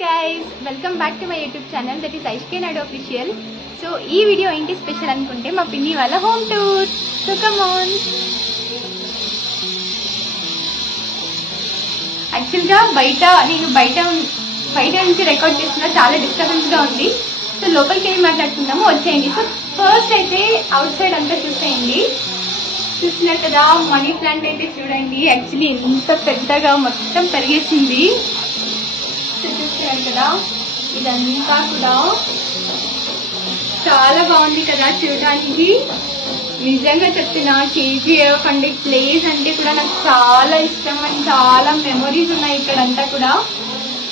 guys, welcome back to my YouTube channel, that is Aishke Nadu Official. So ee video enti special anukunte ma pinni wala home tour. So come on. Actually ga బయట నుంచి record చేస్తున్నా, చాలా disturbance గా ఉంది. So లోపలికి వెళ్ళి మాట్లాడుకుందాము, వచ్చేయండి. సో ఫస్ట్ అయితే అవుట్ సైడ్ అంతా చూసేయండి. చూస్తున్నారు కదా, మనీ ప్లాంట్ అయితే చూడండి. యాక్చువల్లీ ఎంత పెద్దగా మొత్తం పెరిగేసింది. చూస్తున్నారు కదా, ఇదంతా కూడా చాలా బాగుంది కదా చూడడానికి. నిజంగా చెప్తున్నా, కేజీఎఫ్ అంటే ప్లేస్ అంటే కూడా నాకు చాలా ఇష్టం అండ్ చాలా మెమొరీస్ ఉన్నాయి ఇక్కడంతా కూడా.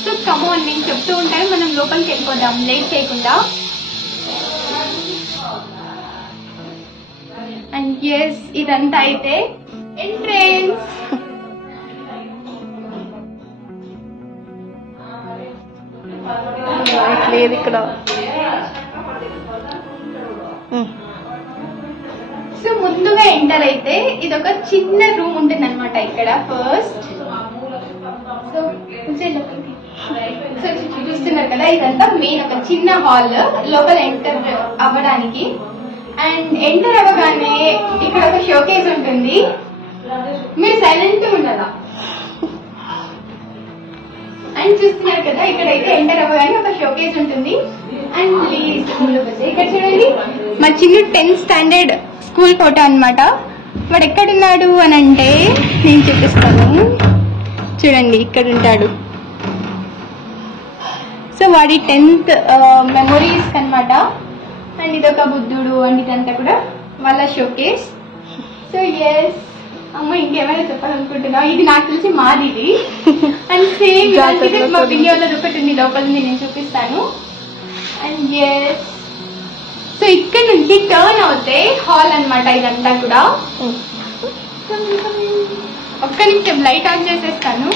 సో కమోన్, నేను చెప్తూ ఉంటాను, మనం లోపలికి వెళ్ళిపోదాం లేట్ చేయకుండా. అండ్ ఎస్, ఇదంతా అయితే ఎంట్రెన్స్. లేదు ఇక్కడ. సో ముందుగా ఎంటర్ అయితే ఇది ఒక చిన్న రూమ్ ఉంటుంది అనమాట ఇక్కడ ఫస్ట్. సో చూస్తున్నారు కదా, ఇదంతా మెయిన్ ఒక చిన్న హాల్, లోపల ఎంటర్ అవ్వడానికి. అండ్ ఎంటర్ అవ్వగానే ఇక్కడ ఒక షోకేస్ ఉంటుంది. మీరు సైలెంట్ గా ఉండాలా. అండ్ చూస్తున్నారు కదా, ఇక్కడైతే ఎంటర్ అవ్వగానే ఒక షోకేస్ ఉంటుంది. అండ్ ప్లీజ్ ఇక్కడ చూడండి, మా చిన్న 10th స్టాండర్డ్ స్కూల్ ఫోటో అనమాట. వాడు ఎక్కడున్నాడు అని అంటే నేను చూపిస్తాను, చూడండి ఇక్కడ ఉంటాడు. సో వాడి 10th మెమొరీస్ అనమాట. అండ్ ఇదొక బుద్ధుడు, అండ్ ఇదంతా కూడా వాళ్ళ షోకేస్. సో ఎస్, అమ్మ ఇంకేమైనా చెప్పాలనుకుంటున్నా. ఇది నాకు తెలిసి మాది ఇది. అండ్ సేమ్ మా పిన్ని వాళ్ళది ఒకటి ఉంది లోపలిది, నేను చూపిస్తాను. అండ్ ఎస్, సో ఇక్కడ నుంచి టర్న్ అవుతే హాల్ అనమాట ఇదంతా కూడా. ఒక్క నిమిషం లైట్ ఆన్ చేసేస్తాను.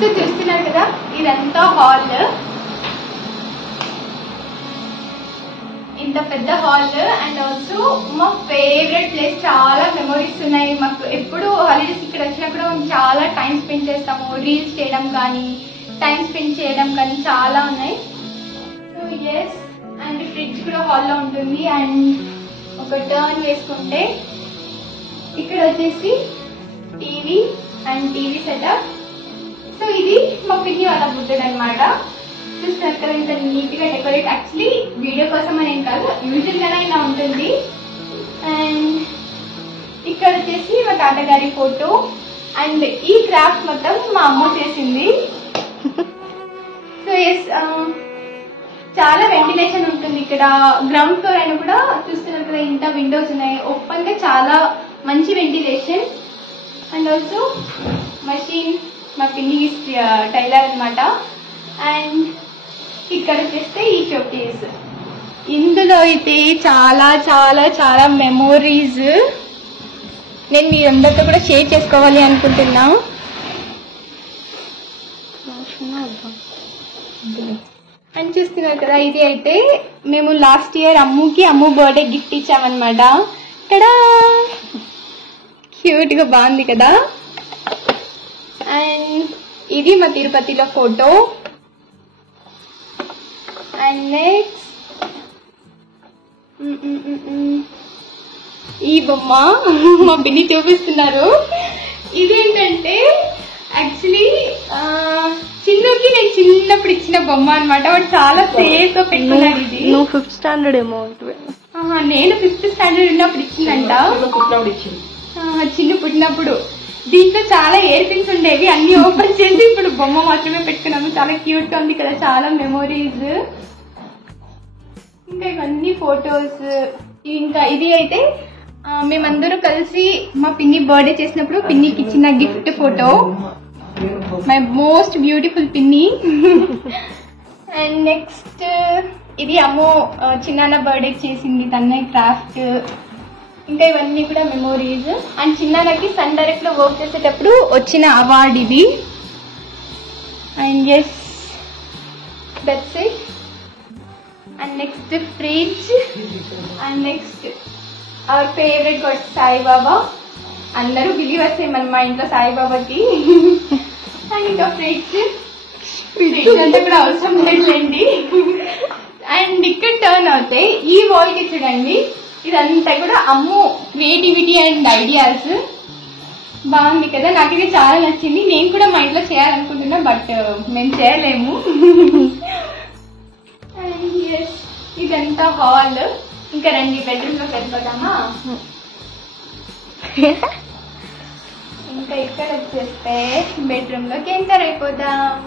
సో చూస్తున్నారు కదా, ఇదంతా హాల్, ఇంత పెద్ద హాల్. అండ్ ఆల్సో మా ఫేవరెట్ ప్లేస్, చాలా మెమొరీస్ ఉన్నాయి మాకు. ఎప్పుడు హాలిడేస్ ఇక్కడ వచ్చినప్పుడు మేము చాలా టైం స్పెండ్ చేస్తాము. రీల్స్ చేయడం కానీ, టైం స్పెండ్ చేయడం కానీ చాలా ఉన్నాయి. సో ఎస్, అండ్ ఫ్రిడ్జ్ కూడా హాల్లో ఉంటుంది. అండ్ ఒక టర్న్ వేసుకుంటే ఇక్కడ వచ్చేసి TV and TV setup. So ఇది మా పిన్ని వాళ్ళ బుద్ధుడు అనమాట. చూస్తారు కదా, ఇంత నీట్ గా డెకరేట్. యాక్చువల్లీ వీడియో కోసం అని ఏం కాదు, యూజువల్ గానే ఇలా ఉంటుంది. అండ్ ఇక్కడ వచ్చేసి మా తాతగారి ఫోటో. అండ్ ఈ క్రాఫ్ట్ మొత్తం మా అమ్మ చేసింది. సో ఎస్, చాలా వెంటిలేషన్ ఉంటుంది ఇక్కడ. గ్రౌండ్ ఫ్లోర్ అయినా కూడా చూస్తున్నారు కదా, ఇంత విండోస్ ఉన్నాయి. ఓపెన్ గా చాలా మంచి వెంటిలేషన్. అండ్ ఆల్సో మషీన్, మా పిన్ని టైలర్ అనమాట. అండ్ ఇక్కడ వచ్చేస్తే ఈ షోకేస్. ఇందులో అయితే చాలా చాలా చాలా మెమోరీస్ నేను మీ అందరితో కూడా షేర్ చేసుకోవాలి అనుకుంటున్నా. అని చూస్తున్నారు కదా, ఇది అయితే మేము లాస్ట్ ఇయర్ అమ్ము బర్త్డే గిఫ్ట్ ఇచ్చామన్నమాట. ఇక్కడ క్యూట్ గా బాగుంది కదా. అండ్ ఇది మా తిరుపతిలో ఫోటో. అండ్ నెక్స్ట్ ఈ బొమ్మ మా పిన్ని చూపిస్తున్నారు. ఇదేంటంటే యాక్చువల్లీ చిన్నకి నేను చిన్నప్పుడు ఇచ్చిన బొమ్మ అనమాట. వాడు చాలా సేఫ్ గా పెట్టుకున్నాడు. ఇది నువ్వు 5th స్టాండర్డ్ ఏమో. నేను 5th స్టాండర్డ్ ఉన్నప్పుడు ఇచ్చిందంట, చిన్న పుట్టినప్పుడు. దీంట్లో చాలా ఇయర్ పింగ్స్ ఉండేవి, అన్ని ఓపెన్ చేసి ఇప్పుడు బొమ్మ మాత్రమే పెట్టుకున్నాము. చాలా క్యూట్ గా ఉంది కదా, చాలా మెమోరీస్. ఇంకా ఇవన్నీ ఫొటోస్. ఇంకా ఇది అయితే మేమందరూ కలిసి మా పిన్ని బర్త్డే చేసినప్పుడు పిన్నికి ఇచ్చిన gift photo. My most beautiful పిన్ని. అండ్ నెక్స్ట్ ఇది అమ్మో చిన్నాన్న బర్త్డే చేసింది, తన క్రాఫ్ట్. ఇంకా ఇవన్నీ కూడా మెమోరీస్. అండ్ చిన్నాన్నకి సన్ డైరెక్ట్ లో వర్క్ చేసేటప్పుడు వచ్చిన అవార్డు ఇది. And yes, that's it. And next fridge. And next our favourite god Saibaba. అందరూ బిలీవర్స్ ఏమన్నా మా ఇంట్లో సాయిబాబాకి. అండ్ ఇంకా ఫ్రిడ్జ్ అంటే కూడా అవసరం లేదండి. అండ్ ఇక్కడ టర్న్ అవుతే ఈ వాల్ కి చూడండి, ఇదంతా కూడా అమ్ము క్రియేటివిటీ అండ్ ఐడియాస్. బాగుంది కదా, నాకు ఇది చాలా నచ్చింది. నేను కూడా మా ఇంట్లో చేయాలనుకుంటున్నా, బట్ మేము చేయలేము. ఇదంతా హాల్. ఇంకా రండి బెడ్రూమ్ లోకి వెళ్ళిపోతామా. ఇంకా ఇక్కడ వచ్చేస్తే బెడ్రూమ్ లోకి ఎంటర్ అయిపోదాం.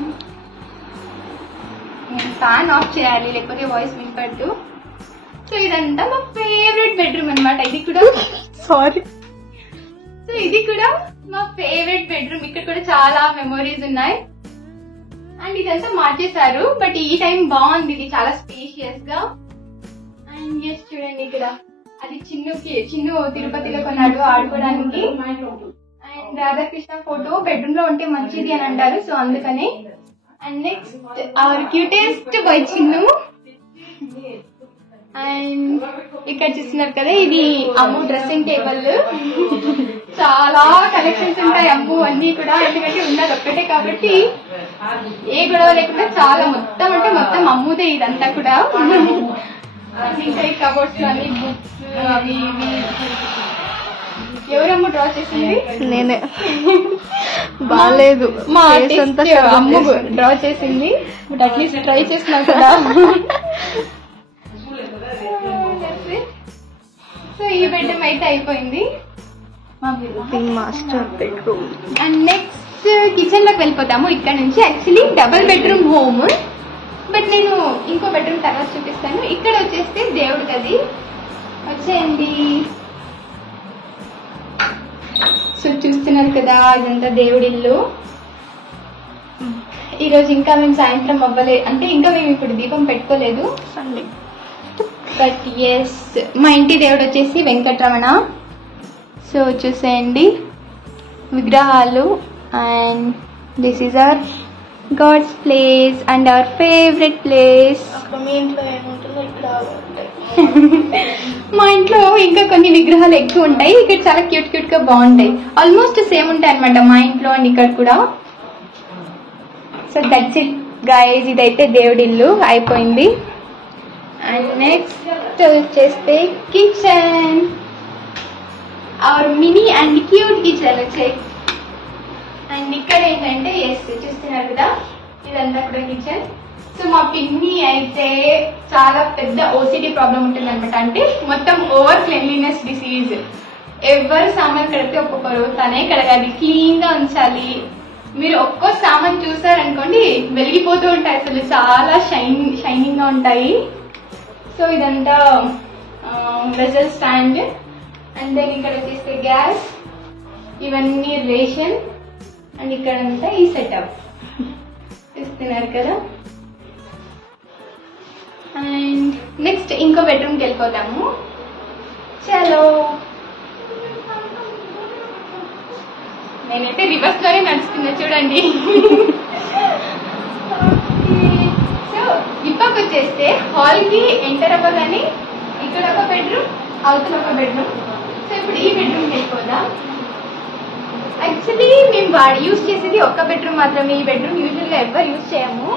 ఫ్యాన్ ఆఫ్ చేయాలి లేకపోతే వాయిస్ వినపడదు. సో ఇదంతా మా ఫేవరెట్ బెడ్రూమ్ అన్నమాట. ఇది కూడా సారీ. సో ఇది కూడా మా ఫేవరెట్ బెడ్రూమ్. ఇక్కడ కూడా చాలా మెమోరీస్ ఉన్నాయి. అండ్ ఇదంతా మార్చేశారు, బట్ ఈ టైం బాగుంది. ఇది చాలా స్పేషియస్ గా. అండ్ ఎస్ చూడండి, ఇక్కడ అది చిన్ను తిరుపతిలో కొన్నాడు ఆడుకోవడానికి. అండ్ రాధాకృష్ణ ఫోటో బెడ్రూమ్ లో ఉంటే మంచిది అని అంటారు, సో అందుకనే. And next our cutest boy Chinnu. And ఇక్కడ చూస్తున్నారు కదా, ఇది అమ్ము డ్రెస్సింగ్ టేబుల్. చాలా కలెక్షన్స్ ఉంటాయి అమ్ము అన్ని కూడా, ఎందుకంటే ఉన్నది ఒక్కటే కాబట్టి ఏ గొడవ లేకుండా చాలా మొత్తం అంటే మొత్తం అమ్ముదే ఇదంతా కూడా. ఇంకా ఈ కబోర్డ్స్ లో అన్ని బుక్స్ అవి ఇవి. ఎవరమ్మ డ్రా చేసింది? నేనే. బాగాలేదు, మా అమ్మ డ్రా చేసింది, బట్ అట్లీస్ట్ ట్రై చేసినా కదా. సో ఈ బెడ్రూమ్ అయితే అయిపోయింది, master bedroom. And next kitchen లోకి వెళ్ళిపోతాము. ఇక్కడ నుంచి actually double bedroom home, but నేను ఇంకో బెడ్రూమ్ తర్వాత చూపిస్తాను. ఇక్కడ వచ్చేస్తే దేవుడి గది. వచ్చేయండి. సో చూస్తున్నారు కదా, ఇదంతా దేవుడి ఇల్లు. ఈరోజు ఇంకా మేము సాయంత్రం అవ్వలేదు, అంటే ఇంకా మేము ఇప్పుడు దీపం పెట్టుకోలేదు సండే. బట్ ఎస్, మా ఇంటి దేవుడు వచ్చేసి వెంకటరమణ. సో చూసేయండి విగ్రహాలు. And this is our god's place and our favourite place. అక్కడ మీ ఇంట్లో ఏముంటుందో ఇక్కడ ఉంటాయి. మా ఇంట్లో ఇంకా కొన్ని విగ్రహాలు ఎక్కువ ఉంటాయి. ఇక్కడ చాలా క్యూట్ క్యూట్ గా బాగుంటాయి. ఆల్మోస్ట్ సేమ్ ఉంటాయి అనమాట మా ఇంట్లో అండ్ ఇక్కడ కూడా. సో దట్స్ ఇట్ గైస్, ఇదైతే దేవుడి ఇల్లు అయిపోయింది. అండ్ నెక్స్ట్ వచ్చేస్తే kitchen, hour mini and cute kitchen వచ్చాయి. అండ్ ఇక్కడ ఏంటంటే ఎస్ చూస్తున్నారు కదా, ఇదంతా కూడా కిచెన్. సో మా పిన్ని అయితే చాలా పెద్ద ఓసిడి ప్రాబ్లం ఉంటుంది అనమాట. అంటే మొత్తం ఓవర్ క్లెన్లీనెస్ డిసీజ్. ఎవరు సామాన్ కడిగితే ఒక్కొక్కరు తనే కడగాలి, క్లీన్ గా ఉంచాలి. మీరు ఒక్కో సామాన్ చూసారనుకోండి వెలిగిపోతూ ఉంటాయి, అసలు చాలా షైనింగ్ గా ఉంటాయి. సో ఇదంతా వెజల్ స్టాండ్. అండ్ దెన్ ఇక్కడ వచ్చేస్తే గ్యాస్, ఇవన్నీ రేషన్. అండ్ ఇక్కడంతా ఈ సెటప్ చూస్తున్నారు కదా. అండ్ నెక్స్ట్ ఇంకో బెడ్రూమ్కి వెళ్ళిపోతాము. చలో, నేనైతే రివర్స్ లోనే నడుస్తున్నా చూడండి. సో ఇప్పకి వచ్చేస్తే హాల్ కి ఎంటర్ అవ్వగానే ఇక్కడ ఒక బెడ్రూమ్, అవతల ఒక బెడ్రూమ్. సో ఇప్పుడు ఈ బెడ్రూమ్కి వెళ్ళిపోదాం. యాక్చువల్లీ మేము యూజ్ చేసేది ఒక్క బెడ్రూమ్ మాత్రమే. ఈ బెడ్రూమ్ యూజువల్ గా ఎవరు యూజ్ చేయము,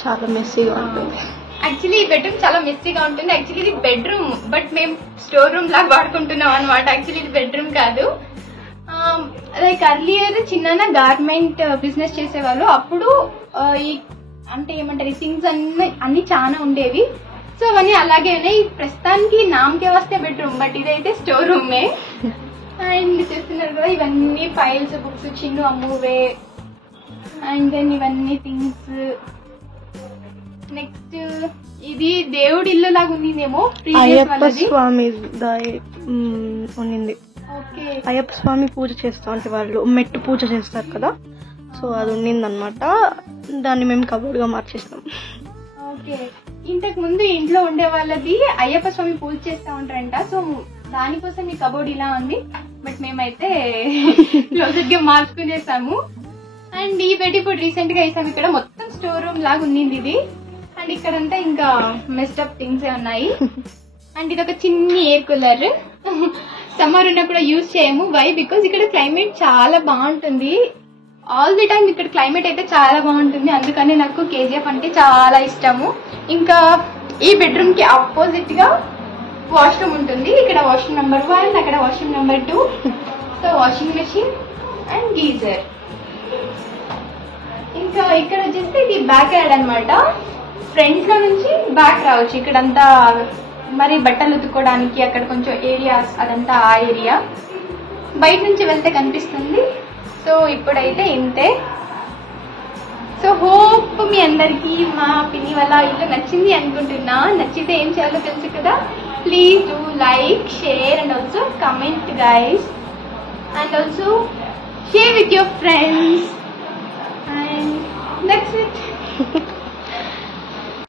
చాలా మెస్సీగా ఉంటుంది. యాక్చువల్లీ ఈ బెడ్రూమ్ చాలా మెస్సీగా ఉంటుంది. యాక్చువల్లీ ఇది బెడ్రూమ్, బట్ మేము స్టోర్ రూమ్ లాగా వాడుకుంటున్నాం అనమాట. యాక్చువల్లీ ఇది బెడ్రూమ్ కాదు. లైక్ అర్లియర్ చిన్న గార్మెంట్ బిజినెస్ చేసేవాళ్ళు. అప్పుడు ఈ అంటే ఏమంటారు, ఈ థింగ్స్ అన్ని చాలా ఉండేవి. సో అవన్నీ అలాగే ఉన్నాయి. ప్రస్తుతానికి నామకే వస్తే బెడ్రూమ్, బట్ ఇదైతే స్టోర్ రూమే. అండ్ చూస్తున్నారు కదా, ఇవన్నీ ఫైల్స్, బుక్స్, చిన్ను అమ్మువే. అండ్ దెన్ ఇవన్నీ థింగ్స్. నెక్స్ట్ ఇది దేవుడి ఇల్లు లాగా ఉందేమో, అయ్యప్ప స్వామి ఉన్నింది. ఓకే, అయ్యప్ప స్వామి పూజ చేస్తా అంటే వాళ్ళు మెట్టు పూజ చేస్తారు కదా, సో అది ఉన్నిందనమాట. దాన్ని మేము కబోర్డ్ గా మార్చేస్తాం. ఓకే, ఇంతకు ముందు ఇంట్లో ఉండే వాళ్ళది అయ్యప్ప స్వామి పూజ చేస్తా ఉంటారంట. సో దానికోసం ఈ కబోర్డ్ ఇలా ఉంది, బట్ మేమైతే క్లోజెట్ గా మార్చుకునేసాము. అండ్ ఈ బెడ్ ఇప్పుడు రీసెంట్ గా వేసాము. ఇక్కడ మొత్తం స్టోర్ రూమ్ లాగా ఉన్నింది ఇది. అండ్ ఇక్కడంతా ఇంకా మెస్డ్ అప్ థింగ్స్ ఉన్నాయి. అండ్ ఇది ఒక చిన్ని ఎయిర్ కూలర్. సమ్మర్ ఉన్నప్పుడు యూజ్ చేయము. వై? బికాజ్ ఇక్కడ క్లైమేట్ చాలా బాగుంటుంది. ఆల్ ది టైమ్ ఇక్కడ క్లైమేట్ అయితే చాలా బాగుంటుంది. అందుకని నాకు కేజీఎఫ్ అంటే చాలా ఇష్టము. ఇంకా ఈ బెడ్రూమ్ కి ఆపోజిట్ గా వాష్రూమ్ ఉంటుంది. ఇక్కడ వాష్రూమ్ నెంబర్ 1, అక్కడ washroom number 2. So washing machine and geyser. ఇంకా ఇక్కడ వచ్చేసి ఇది బ్యాక్ యార్డ్ అనమాట. ఫ్రంట్ లో నుంచి బ్యాక్ రావచ్చు. ఇక్కడంతా మరి బట్టలు ఉతుక్కోవడానికి అక్కడ కొంచెం ఏరియాస్, అదంతా ఆ ఏరియా. బయట నుంచి వెళ్తే కనిపిస్తుంది. సో ఇప్పుడైతే ఇంతే. సో హోప్ మీ అందరికీ మా పిన్ని వాళ్ళ ఇల్లు నచ్చింది అనుకుంటున్నా. నచ్చితే ఏం చేయాలో తెలుసు కదా. Please do like, share and also comment guys. And also share with your friends. And that's it.